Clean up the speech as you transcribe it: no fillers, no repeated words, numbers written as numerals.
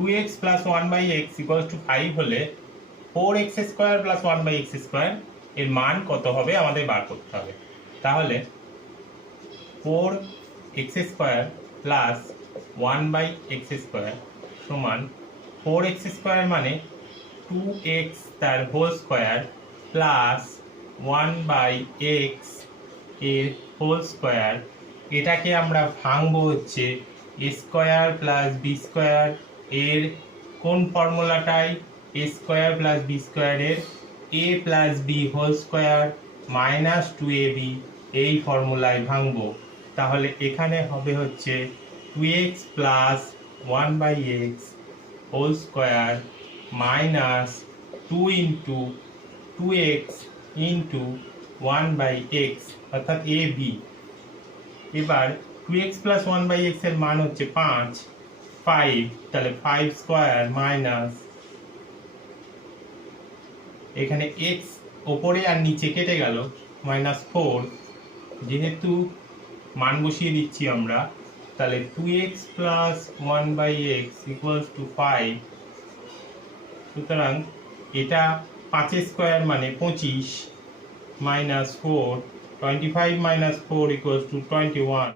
2x plus 1/x equals to 5 হলে 4x square plus 1/x square এর মান কত হবে আমাদের বার করতে হবে। তাহলে 4x square plus 1/x square সমান 4x স্কোয়ার মানে 2x তার হোল স্কোয়ার প্লাস 1/x এর হোল স্কোয়ার। এটাকে আমরা ভাঙবো হচ্ছে a square plus b square এর কোন ফর্মুলাটাই a স্কোয়ার প্লাস বি স্কোয়ারের a plus b whole square minus 2ab এই ফর্মুলায় ভাঙবো। তাহলে এখানে হবে হচ্ছে 2x plus 1/x whole square minus 2 into 2x into 1/x অর্থাৎ ab। এবার 2x প্লাস 1/x এর মান হচ্ছে 5, তাহলে 5 স্কোয়ার মাইনাস এখানে x ওপরে আর নিচে কেটে গেল -4, যেহেতু মান বসিয়ে দিচ্ছি আমরা তাহলে 2x plus 1/x equals to 5। সুতরাং এটা 5 স্কোয়ার মানে 25 -4, 25 - 4 ইকুয়ালস টু 21।